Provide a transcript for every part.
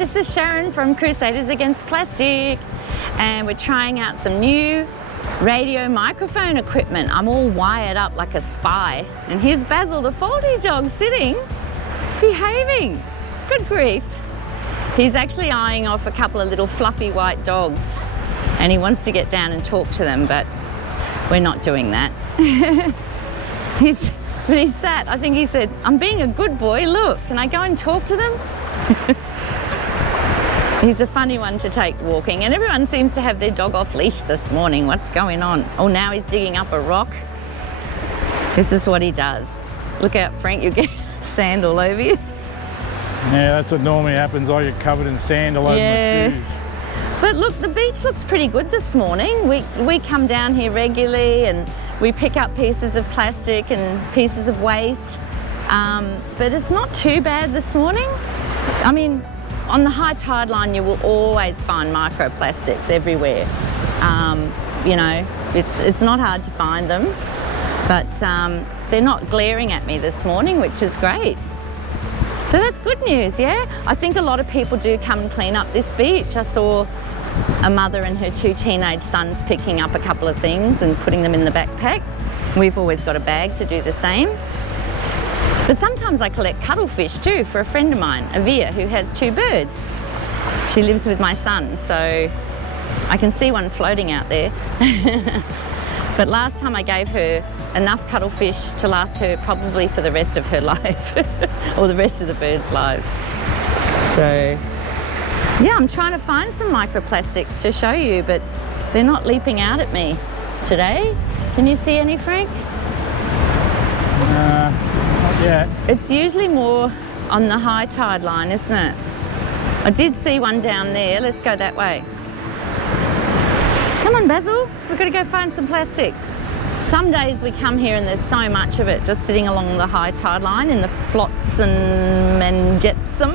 this is Sharon from Crusaders Against Plastic, and we're trying out some new radio microphone equipment. I'm all wired up like a spy, and here's Basil the faulty dog sitting, behaving. Good grief. He's actually eyeing off a couple of little fluffy white dogs, and he wants to get down and talk to them, but we're not doing that. But he sat, I think he said, I'm being a good boy, look, can I go and talk to them? He's a funny one to take walking, and everyone seems to have their dog off leash this morning. What's going on? Oh, now he's digging up a rock. This is what he does. Look out, Frank, you'll get sand all over you. Yeah, that's what normally happens. I get covered in sand all over my shoes. But look, the beach looks pretty good this morning. We come down here regularly and we pick up pieces of plastic and pieces of waste. But it's not too bad this morning. I mean, on the high tide line, you will always find microplastics everywhere. You know, it's not hard to find them, but they're not glaring at me this morning, which is great. So that's good news, yeah? I think a lot of people do come and clean up this beach. I saw a mother and her 2 teenage sons picking up a couple of things and putting them in the backpack. We've always got a bag to do the same. But sometimes I collect cuttlefish too for a friend of mine, Avia, who has 2 birds. She lives with my son, so I can see one floating out there. But last time I gave her enough cuttlefish to last her probably for the rest of her life, or the rest of the birds' lives. So, yeah, I'm trying to find some microplastics to show you, but they're not leaping out at me today. Can you see any, Frank? Not yet. It's usually more on the high tide line, isn't it? I did see one down there. Let's go that way. Come on, Basil. We've got to go find some plastic. Some days we come here and there's so much of it just sitting along the high tide line in the flotsam and jetsam.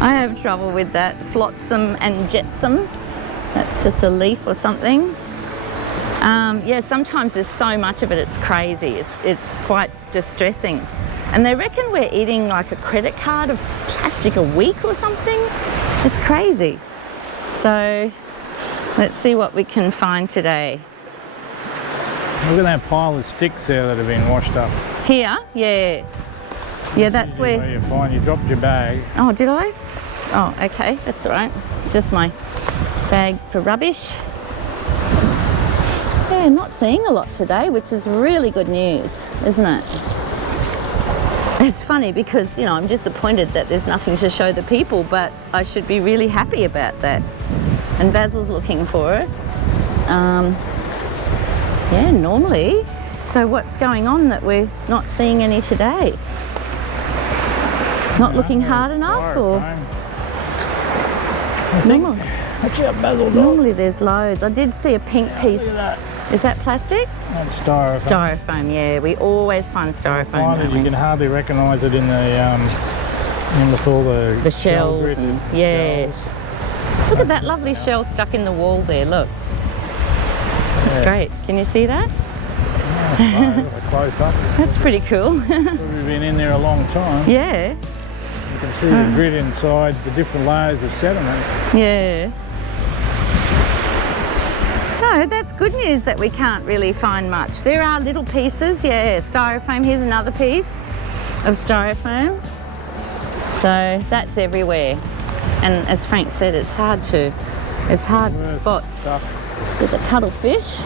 I have trouble with that, flotsam and jetsam. That's just a leaf or something. Yeah, sometimes there's so much of it, it's crazy. It's quite distressing. And they reckon we're eating like a credit card of plastic a week or something. It's crazy. So let's see what we can find today. Look at that pile of sticks there that have been washed up. Here? Yeah. Yeah, that's where you find you dropped your bag. Oh, did I? Oh, okay, that's all right. It's just my bag for rubbish. Yeah, not seeing a lot today, which is really good news, isn't it? It's funny because, you know, I'm disappointed that there's nothing to show the people, but I should be really happy about that. And Basil's looking for us. Yeah, normally. So what's going on that we're not seeing any today? Not looking hard enough, or? Normally there's loads. I did see a pink piece. Look at that. Is that plastic? That's styrofoam. Styrofoam, yeah. We always find styrofoam. You can hardly recognise it in with all the shells. Yeah. Shells. Look at that lovely shell stuck in the wall there, look. That's great. Can you see that? Yeah, close up. That's pretty cool. We've been in there a long time. Yeah. You can see the grit inside, the different layers of sediment. Yeah. No, that's good news that we can't really find much. There are little pieces, yeah, styrofoam. Here's another piece of styrofoam. So that's everywhere. And as Frank said, it's hard to spot. Stuff. There's a cuttlefish.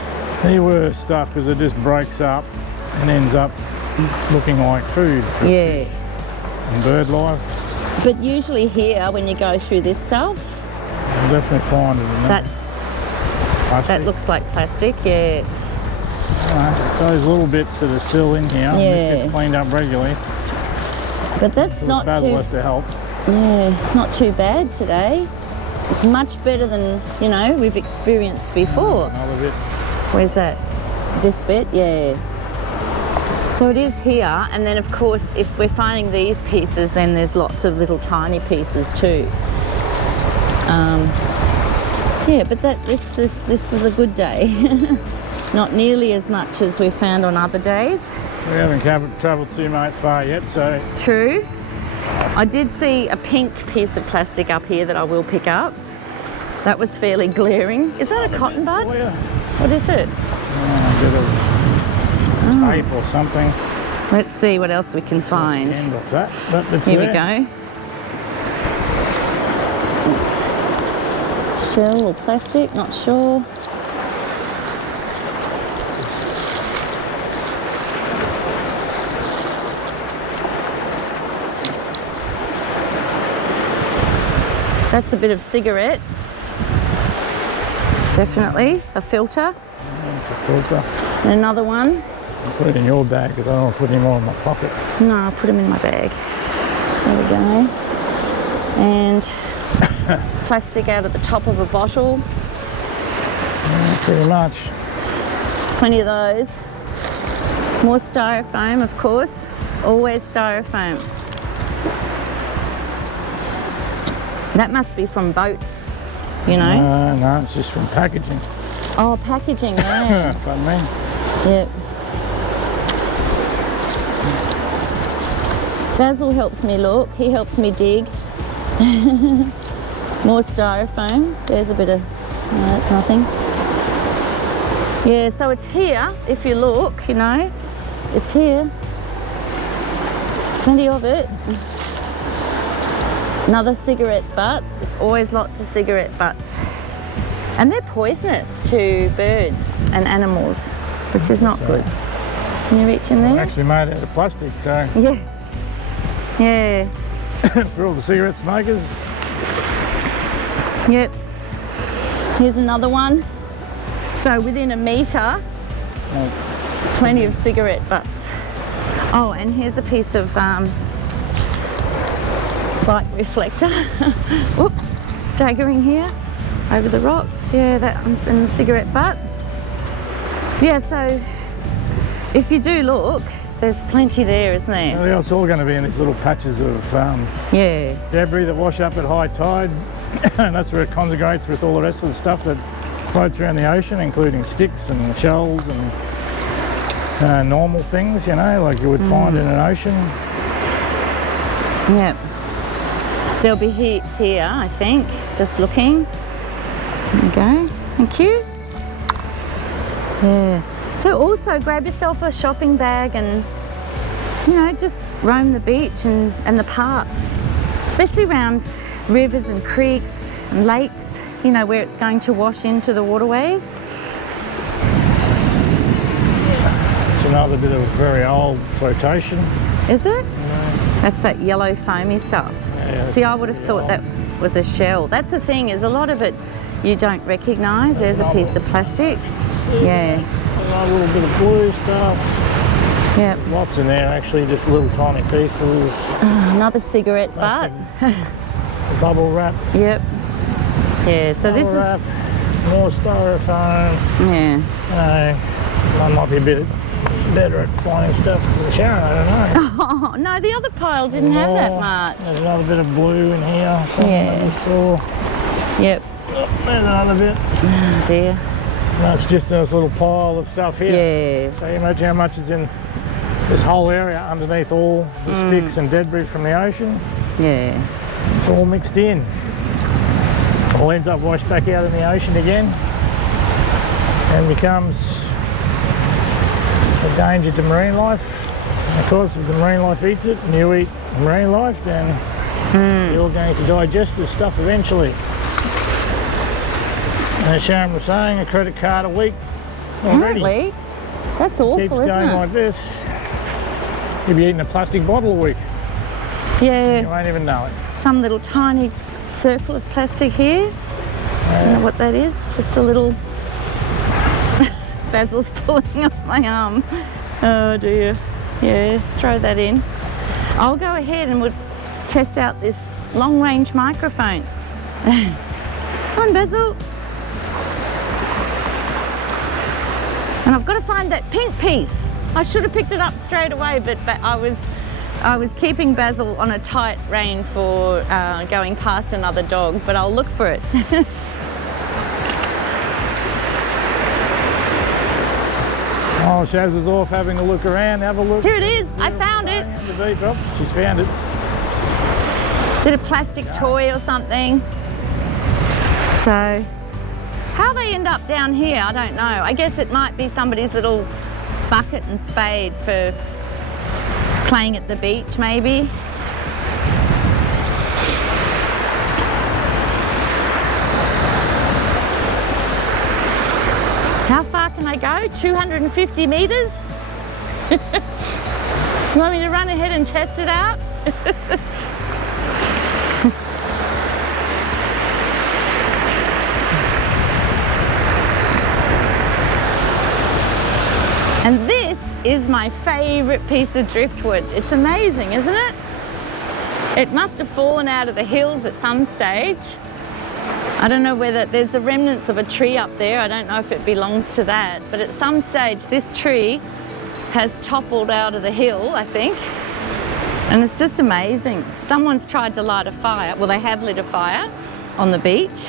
They're worse stuff because it just breaks up and ends up looking like food for fish and bird life. But usually here, when you go through this stuff, you'll definitely find it in there. That looks like plastic, yeah. It's those little bits that are still in here. This gets cleaned up regularly. But that's not Basil has to help. Yeah, not too bad today. It's much better than, you know, we've experienced before. Another bit. Where's that? This bit? Yeah. So it is here, and then of course if we're finding these pieces, then there's lots of little tiny pieces too. Yeah, but this is a good day. Not nearly as much as we found on other days. We haven't travelled too much far yet, so... True. I did see a pink piece of plastic up here that I will pick up. That was fairly glaring. Is that a cotton bud? What is it? A bit of tape or something. Let's see what else we can find. End off that, but it's Here there. we go. It's shell or plastic, not sure. That's a bit of cigarette. Definitely a filter. It's a filter. And another one. I'll put it in your bag because I don't want to put any more in my pocket. No, I'll put them in my bag. There we go. And plastic out of the top of a bottle. Yeah, pretty much. There's plenty of those. It's more styrofoam, of course. Always styrofoam. That must be from boats, you know? No, it's just from packaging. Oh, packaging, yeah. Pardon me. Yep. Basil helps me look, he helps me dig. More styrofoam. There's a bit of, no, that's nothing. Yeah, so it's here, if you look, you know, it's here. Plenty of it. Another cigarette butt. There's always lots of cigarette butts. And they're poisonous to birds and animals, which is not good. Can you reach in there? They're actually made out of plastic, so Yeah. Yeah. for all the cigarette smokers. Yep. Here's another one. So within a metre, plenty of cigarette butts. Oh, and here's a piece of bike reflector. Whoops, staggering here over the rocks. Yeah, that one's in the cigarette butt. Yeah, so if you do look, there's plenty there, isn't there? Well, it's all going to be in these little patches of Yeah. debris that wash up at high tide. And that's where it conjugates with all the rest of the stuff that floats around the ocean, including sticks and shells and normal things, you know, like you would find in an ocean. Yep. There'll be heaps here, I think, just looking. There we go. Thank you. Yeah. So also grab yourself a shopping bag and, you know, just roam the beach and the parks, especially around rivers and creeks and lakes, you know, where it's going to wash into the waterways. It's another bit of very old flotation. Is it? That's that yellow foamy stuff. Yeah, See, I would have thought that was a shell. That's the thing, is a lot of it you don't recognise. There's a piece of plastic. Yeah. A little bit of blue stuff. Yep. Lots in there actually, just little tiny pieces. Another cigarette butt. Bubble wrap. Yep. Yeah, so this is... Wrap, more styrofoam. Yeah. I might be a bit better at finding stuff than Sharon, I don't know. Oh, no, the other pile didn't have that much. There's another bit of blue in here. Something Yeah. that we saw. Yep. Oh, there's another bit. Oh, dear. That's just this little pile of stuff here. Yeah. So you imagine how much is in this whole area underneath all the sticks and debris from the ocean. Yeah. It's all mixed in. All ends up washed back out in the ocean again and becomes a danger to marine life. And of course, if the marine life eats it and you eat marine life, then you're going to digest this stuff eventually. And as Sharon was saying, a credit card a week already. Apparently. That's awful, Keeps isn't going it? like this, you'll be eating a plastic bottle a week. You Yeah. won't even know it. Some little tiny circle of plastic here. Don't know what that is. Just a little... Basil's pulling off my arm. Oh dear. Yeah, throw that in. I'll go ahead and we'll test out this long-range microphone. Come on, Basil. And I've got to find that pink piece. I should have picked it up straight away, but I was keeping Basil on a tight rein for going past another dog, but I'll look for it. Oh, Shaz is off having a look around. Have a look. Here it is. I found it. The beach. Oh, she's found it. Bit of plastic toy or something. So, how they end up down here, I don't know. I guess it might be somebody's little bucket and spade for playing at the beach, maybe. How far can I go? 250 metres? You want me to run ahead and test it out? And this is my favourite piece of driftwood. It's amazing, isn't it? It must have fallen out of the hills at some stage. I don't know whether there's the remnants of a tree up there. I don't know if it belongs to that, but at some stage this tree has toppled out of the hill, I think. And it's just amazing. Someone's tried to light a fire. Well, they have lit a fire on the beach.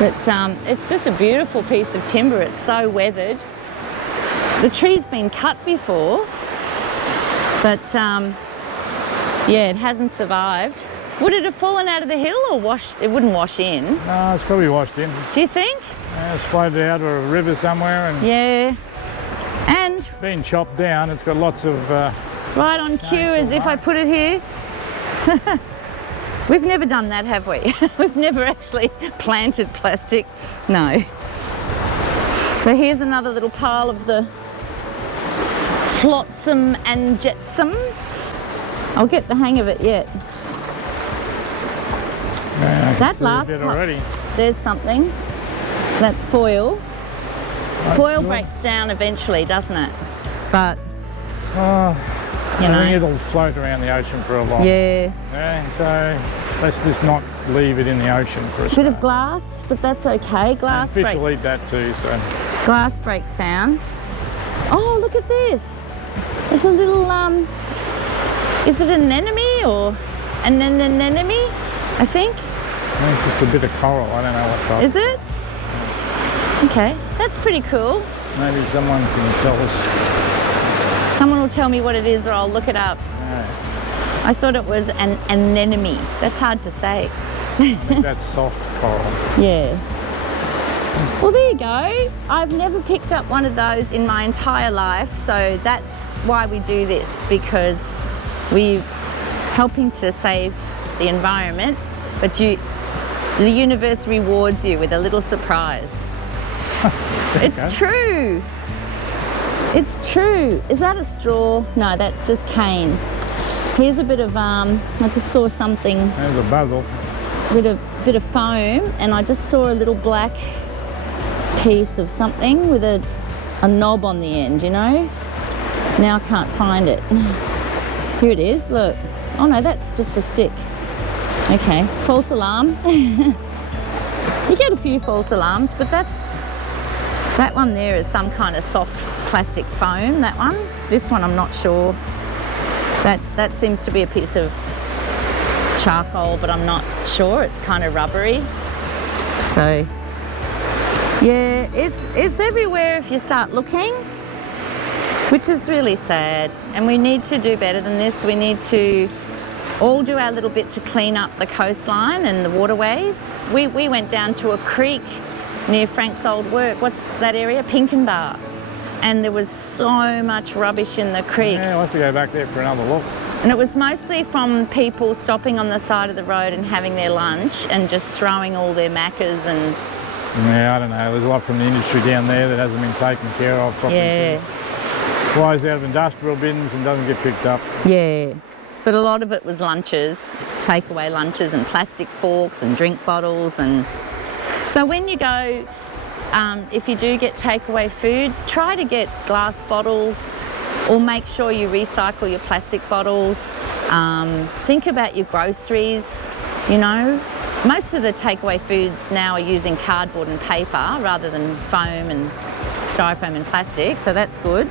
But it's just a beautiful piece of timber. It's so weathered. The tree's been cut before, but yeah, it hasn't survived. Would it have fallen out of the hill or washed? It wouldn't wash in. No, it's probably washed in. Do you think? Yeah, it's floated out of a river somewhere and Yeah. And been chopped down. It's got lots of... right on cue, as if I put it here. We've never done that, have we? We've never actually planted plastic. No. So here's another little pile of the flotsam and jetsam. I'll get the hang of it yet. That last bit already. There's something. That's foil. That's Foil good. breaks down eventually, doesn't it? But you I know. think it'll float around the ocean for a while. Yeah. Yeah, so let's just not leave it in the ocean for a Bit of start. glass, but that's okay. Glass Fish breaks. will eat that too, so... Glass breaks down. Oh, look at this. It's a little, is it an anemone or an anemone, I think? It's just a bit of coral, I don't know what type. Is it? Okay, that's pretty cool. Maybe someone can tell us. Someone will tell me what it is or I'll look it up. No, I thought it was an anemone. That's hard to say. I think that's soft coral. Yeah. Well, there you go. I've never picked up one of those in my entire life, so that's why we do this, because we're helping to save the environment, but the universe rewards you with a little surprise. It's true. It's true. Is that a straw? No, that's just cane. Here's a bit of, I just saw something, There's a basil. bit of foam, and I just saw a little black piece of something with a knob on the end, you know? Now I can't find it. Here it is, look. Oh no, that's just a stick. Okay, false alarm. You get a few false alarms, but that one there is some kind of soft plastic foam, that one. This one I'm not sure. That seems to be a piece of charcoal, but I'm not sure. It's kind of rubbery. So yeah, it's everywhere if you start looking, which is really sad. And we need to do better than this. We need to all do our little bit to clean up the coastline and the waterways. We went down to a creek near Frank's old work. What's that area? Pinkenbar. And there was so much rubbish in the creek. Yeah, I'll have to go back there for another look. And it was mostly from people stopping on the side of the road and having their lunch and just throwing all their macas and... Yeah, I don't know. There's a lot from the industry down there that hasn't been taken care of properly. Yeah. Flies out of industrial bins and doesn't get picked up. Yeah. But a lot of it was lunches, takeaway lunches and plastic forks and drink bottles. And so when you go, if you do get takeaway food, try to get glass bottles or make sure you recycle your plastic bottles. Think about your groceries, you know. Most of the takeaway foods now are using cardboard and paper rather than foam and styrofoam and plastic, so that's good.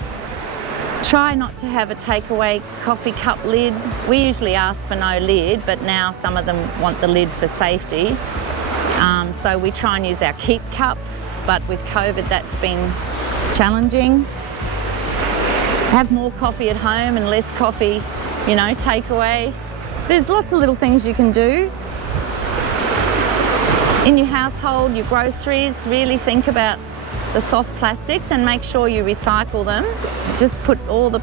Try not to have a takeaway coffee cup lid. We usually ask for no lid, but now some of them want the lid for safety. So we try and use our keep cups, but with COVID that's been challenging. Have more coffee at home and less coffee, you know, takeaway. There's lots of little things you can do in your household, your groceries. Really think about the soft plastics and make sure you recycle them. Just put all the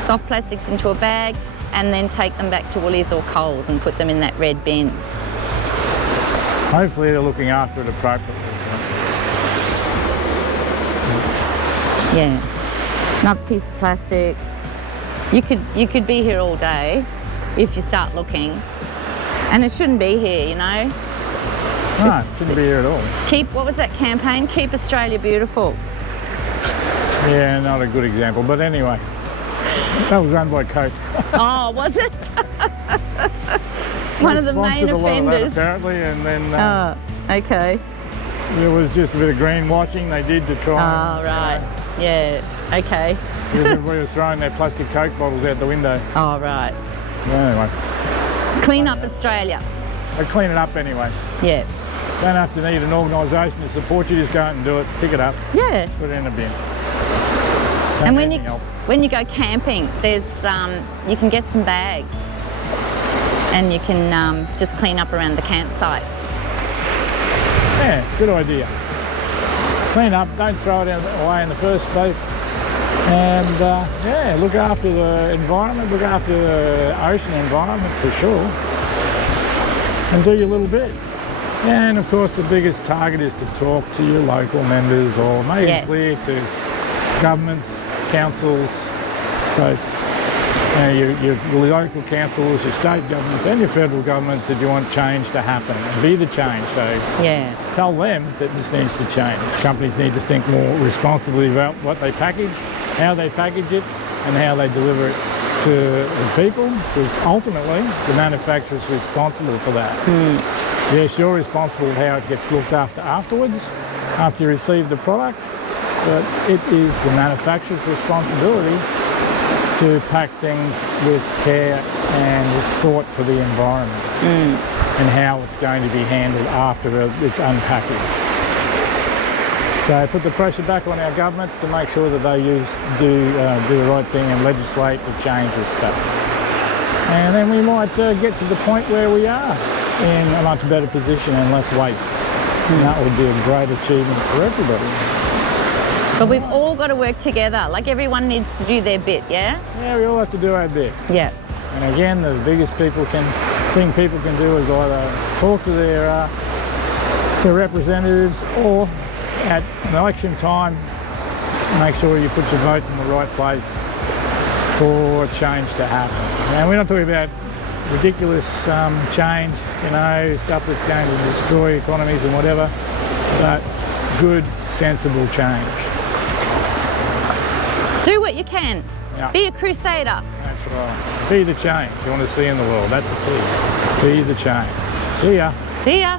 soft plastics into a bag and then take them back to Woolies or Coles and put them in that red bin. Hopefully they're looking after it appropriately. Yeah, another piece of plastic. You could be here all day if you start looking, and it shouldn't be here, you know. No, it shouldn't be here at all. What was that campaign? Keep Australia Beautiful. Yeah, not a good example, but anyway, that was run by Coke. Oh, was it? One of the main Sponsored a lot of that, offenders. apparently, and then Oh, okay. there was just a bit of greenwashing they did to try. Oh, right. Yeah. Okay. Everybody was throwing their plastic Coke bottles out the window. Oh, right. Anyway, Clean up Australia. they clean it up anyway. Yeah. Don't have to need an organisation to support you, just go out and do it, pick it up, Yeah. put it in the bin. And Don't when you go camping, there's you can get some bags, and you can just clean up around the campsites. Yeah, good idea. Clean up, don't throw it away in the first place. And yeah, look after the environment, look after the ocean environment for sure. And do your little bit. And of course the biggest target is to talk to your local members or make it clear to governments, councils, so your local councils, your state governments and your federal governments that you want change to happen and be the change. So tell them that this needs to change. Companies need to think more responsibly about what they package, how they package it and how they deliver it to the people, because ultimately the manufacturer's responsible for that. Yes, you're responsible for how it gets looked after afterwards, after you receive the product, but it is the manufacturer's responsibility to pack things with care and with thought for the environment and how it's going to be handled after it's unpackaged. So put the pressure back on our governments to make sure that they do the right thing and legislate to change this stuff. And then we might get to the point where we are in a much better position and less waste. And that would be a great achievement for everybody. But we've all got to work together. Like everyone needs to do their bit, yeah? Yeah, we all have to do our bit. Yeah. And again, the biggest thing people can do is either talk to their representatives or at an election time, make sure you put your vote in the right place for change to happen. And we're not talking about ridiculous change, you know, stuff that's going to destroy economies and whatever, but good, sensible change. Do what you can. Yeah. Be a crusader. That's right. Be the change you want to see in the world. That's the key. Be the change. See ya. See ya.